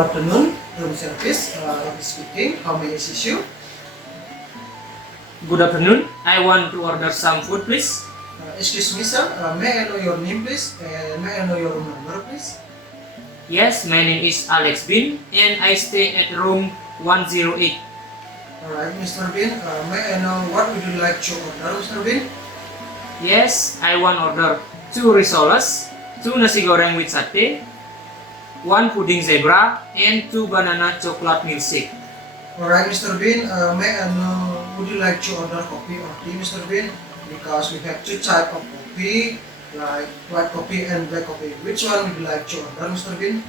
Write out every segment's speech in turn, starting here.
afternoon, room service. Ravi speaking. How may I assist you? Good afternoon. I want to order some food, please. Excuse me, sir. May I know your name, please? And may I know your room number, please? Yes, my name is Alex Bin and I stay at room 108. Alright, Mr. Bin. May I know what would you like to order, Mr. Bin? Yes, I want order 2 risoles, 2 nasi goreng with satay, 1 pudding zebra, and 2 banana chocolate milkshake. Alright, Mr. Bin. May I know would you like to order coffee or tea, Mr. Bin? Because we have 2 types of coffee, like white coffee and black coffee. Which one would you like to order, Mr. Bin?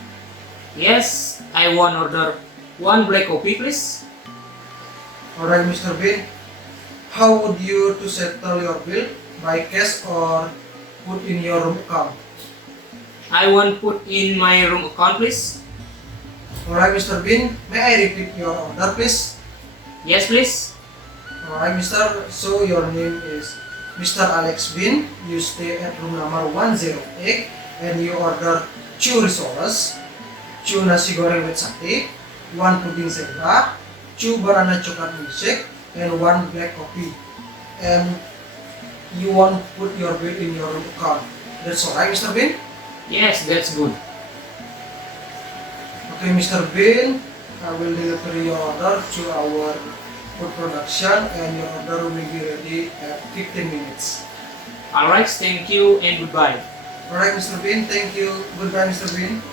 Yes, I want order 1 black coffee, please. Alright, Mr. Bin. How would you to settle your bill? By cash or put in your room account? I want put in my room account, please. Alright, Mr. Bin. May I repeat your order, please? Yes, please. Alright, Mr. So your name is Mr. Alex Bin. You stay at room number 108 and you order 2 risoles, 2 nasi goreng with satay, 1 pudding zebra, 2 banana chocolate milkshake, and 1 black coffee. And you want put your bill in your room account. That's alright, Mr. Bin? Yes, that's good. Okay, Mr. Bin, I will deliver your order to our food production and your order will be ready at 15 minutes. Alright, thank you and goodbye. Alright, Mr. Bin, thank you. Goodbye, Mr. Bin.